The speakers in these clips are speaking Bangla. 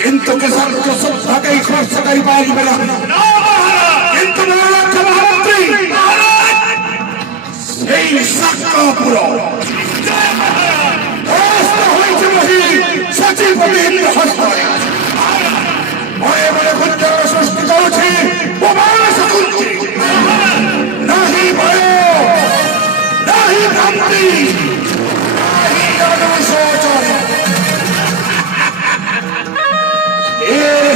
কিন্তু কিষান সভ্যকেই খরচকারী পারিবে না। কিন্তু মহারাষ্ট্রমন্ত্রী সেই সাক্ষাপুর হয়েছে মহি সচিবপতি ইন্দ্রহস্ত মনে মনে গুঞ্জন সৃষ্টি করছি নাহি ভয় নাহি ভ্রান্তি নাহি অনুশোচন।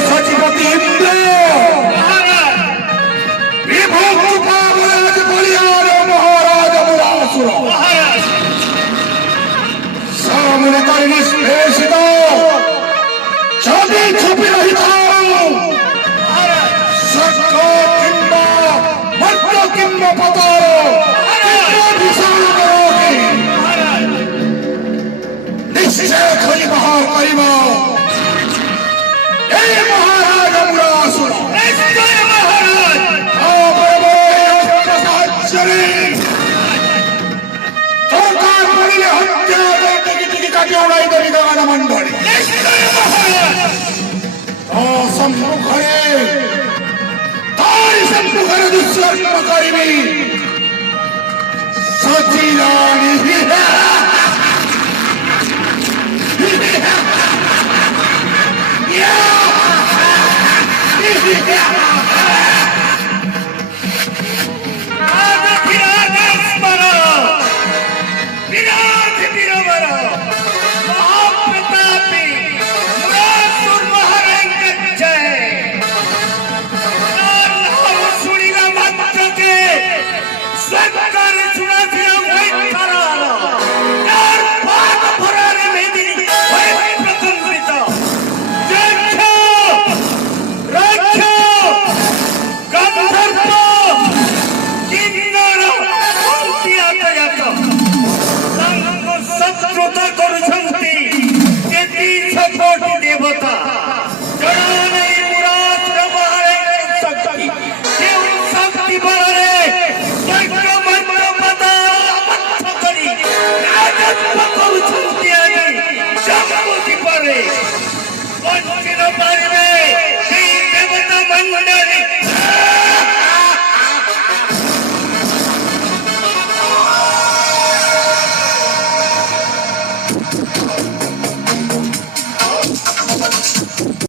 সচিবপতি ইন্দ্র বিভূত বলিয়ার মহারাজ মুরাসুর সামনে করে নিষ্পেষিত যদি ছবি রহিত সত্য কিংবা মধ্য কিংবা পতর বিশাল নিশ্চয় খনি বাহার করিব এই মহারাজ মুরাসুর মন্ডলী সম্মুখে তার সম্মুখে দুষ্কর্ম করিবি সচিরানী Let's go!